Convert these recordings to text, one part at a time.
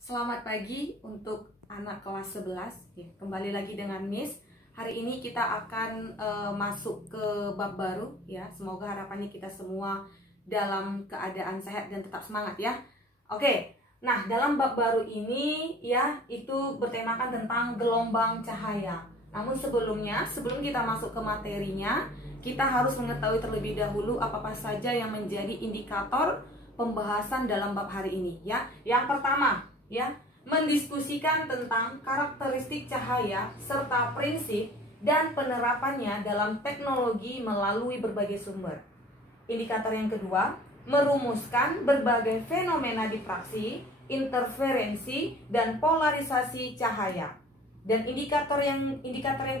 Selamat pagi untuk anak kelas 11 ya. Kembali lagi dengan Miss. Hari ini kita akan masuk ke bab baru ya. Semoga harapannya kita semua dalam keadaan sehat dan tetap semangat ya. Oke. Nah, dalam bab baru ini ya, itu bertemakan tentang gelombang cahaya. Namun sebelum kita masuk ke materinya, kita harus mengetahui terlebih dahulu apa saja yang menjadi indikator pembahasan dalam bab hari ini ya. Yang pertama ya, mendiskusikan tentang karakteristik cahaya serta prinsip dan penerapannya dalam teknologi melalui berbagai sumber. Indikator yang kedua, merumuskan berbagai fenomena diffraksi, interferensi, dan polarisasi cahaya. Dan indikator yang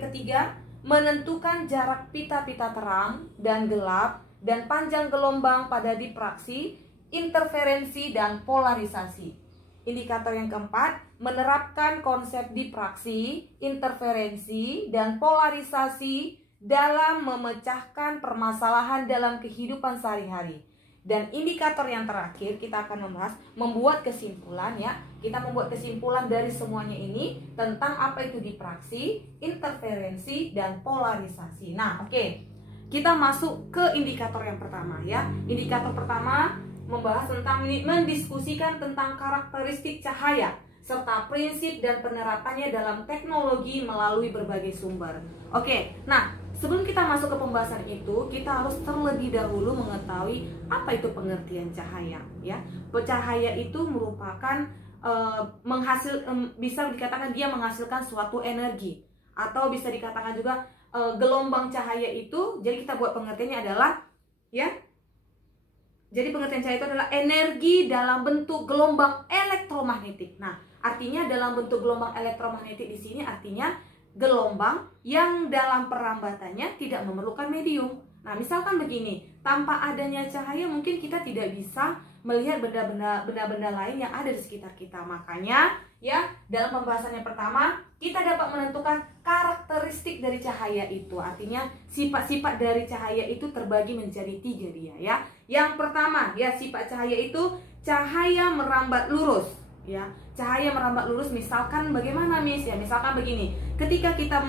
ketiga, menentukan jarak pita-pita terang dan gelap dan panjang gelombang pada diffraksi, interferensi, dan polarisasi. Indikator yang keempat, menerapkan konsep diffraksi, interferensi, dan polarisasi dalam memecahkan permasalahan dalam kehidupan sehari-hari. Dan indikator yang terakhir kita akan membahas, membuat kesimpulan ya. Kita membuat kesimpulan dari semuanya ini tentang apa itu diffraksi, interferensi, dan polarisasi. Nah, oke. Kita masuk ke indikator yang pertama ya. Indikator pertama membahas tentang mendiskusikan tentang karakteristik cahaya serta prinsip dan penerapannya dalam teknologi melalui berbagai sumber. Oke, nah sebelum kita masuk ke pembahasan itu, kita harus terlebih dahulu mengetahui apa itu pengertian cahaya ya. Cahaya itu merupakan bisa dikatakan dia menghasilkan suatu energi, atau bisa dikatakan juga gelombang cahaya itu. Jadi kita buat pengertiannya adalah ya. Jadi pengertian cahaya itu adalah energi dalam bentuk gelombang elektromagnetik. Nah, artinya dalam bentuk gelombang elektromagnetik di sini artinya gelombang yang dalam perambatannya tidak memerlukan medium. Nah, misalkan begini, tanpa adanya cahaya mungkin kita tidak bisa melihat benda-benda lain yang ada di sekitar kita. Makanya, ya, dalam pembahasan yang pertama, kita dapat menentukan karakteristik dari cahaya itu. Artinya, sifat-sifat dari cahaya itu terbagi menjadi 3 dia, ya. Yang pertama, ya, sifat cahaya itu cahaya merambat lurus, ya. Cahaya merambat lurus, misalkan bagaimana, Miss? Ya, misalkan begini. Ketika kita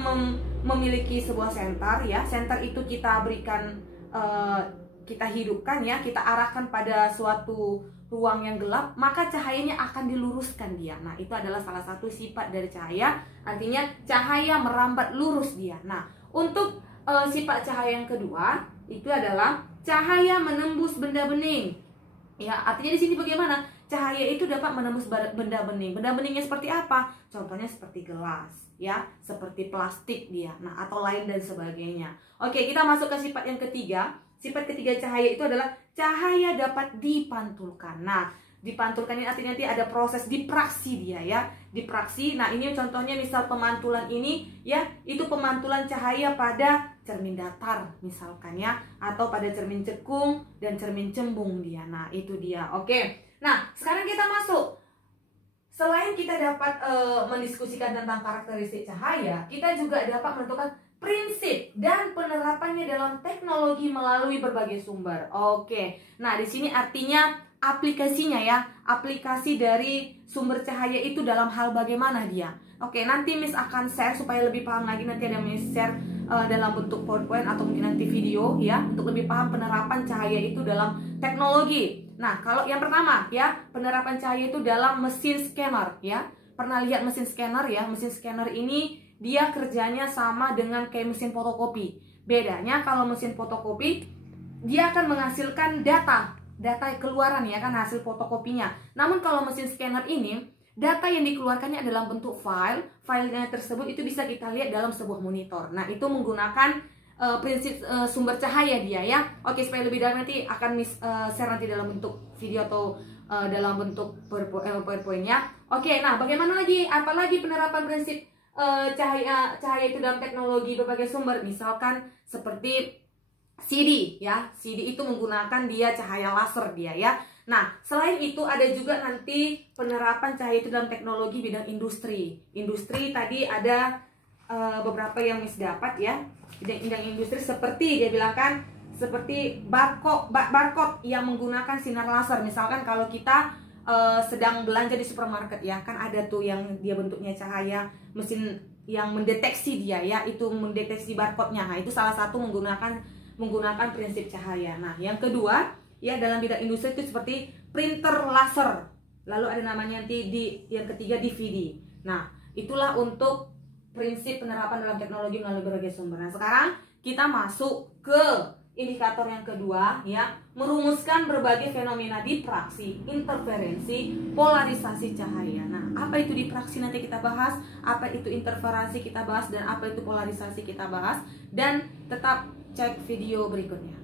memiliki sebuah senter, ya, senter itu kita berikan kita hidupkan ya, kita arahkan pada suatu ruang yang gelap, maka cahayanya akan diluruskan dia. Nah, itu adalah salah satu sifat dari cahaya, artinya cahaya merambat lurus dia. Nah, untuk sifat cahaya yang kedua, itu adalah cahaya menembus benda bening. Ya, artinya di sini bagaimana? Cahaya itu dapat menembus benda bening. Benda beningnya seperti apa? Contohnya seperti gelas, ya, seperti plastik dia. Nah, atau lain dan sebagainya. Oke, kita masuk ke sifat yang ketiga. Sifat ketiga cahaya itu adalah cahaya dapat dipantulkan. Nah, dipantulkan ini artinya nanti ada proses diffraksi dia ya. Diffraksi. Nah, ini contohnya misal pemantulan ini ya, itu pemantulan cahaya pada cermin datar misalkan ya, atau pada cermin cekung dan cermin cembung dia. Nah, itu dia. Oke. Nah, sekarang kita masuk. Selain kita dapat mendiskusikan tentang karakteristik cahaya, kita juga dapat menentukan prinsip dan penerapannya dalam teknologi melalui berbagai sumber. Oke. Nah, di sini artinya aplikasinya ya. Aplikasi dari sumber cahaya itu dalam hal bagaimana dia. Oke, nanti Miss akan share supaya lebih paham lagi. Nanti ada Miss share dalam bentuk PowerPoint atau mungkin nanti video ya, untuk lebih paham penerapan cahaya itu dalam teknologi. Nah, kalau yang pertama ya, penerapan cahaya itu dalam mesin scanner ya. Pernah lihat mesin scanner ya? Mesin scanner ini dia kerjanya sama dengan kayak mesin fotokopi. Bedanya kalau mesin fotokopi dia akan menghasilkan data keluaran ya kan, hasil fotokopinya. Namun kalau mesin scanner ini data yang dikeluarkannya adalah bentuk filenya tersebut itu bisa kita lihat dalam sebuah monitor. Nah, itu menggunakan prinsip sumber cahaya dia ya. Oke, supaya lebih dalam nanti akan share nanti dalam bentuk video atau dalam bentuk PowerPoint-nya. Oke, nah bagaimana lagi? Apalagi penerapan prinsip cahaya itu dalam teknologi berbagai sumber, misalkan seperti CD ya. CD itu menggunakan dia cahaya laser dia ya. Nah, selain itu ada juga nanti penerapan cahaya itu dalam teknologi bidang industri. Industri tadi ada beberapa yang Miss dapat ya. Bidang industri seperti dia bilang kan, seperti barcode yang menggunakan sinar laser. Misalkan kalau kita sedang belanja di supermarket ya, kan ada tuh yang dia bentuknya cahaya, mesin yang mendeteksi dia ya, itu mendeteksi barcode-nya. Nah, itu salah satu menggunakan prinsip cahaya. Nah, yang kedua ya dalam bidang industri itu seperti printer laser. Lalu ada namanya yang ketiga DVD. Nah, itulah untuk prinsip penerapan dalam teknologi melalui berbagai sumber. Nah, sekarang kita masuk ke indikator yang kedua ya, merumuskan berbagai fenomena dipraksi, interferensi, polarisasi cahaya. Nah, apa itu dipraksi nanti kita bahas, apa itu interferensi kita bahas, dan apa itu polarisasi kita bahas. Dan tetap cek video berikutnya.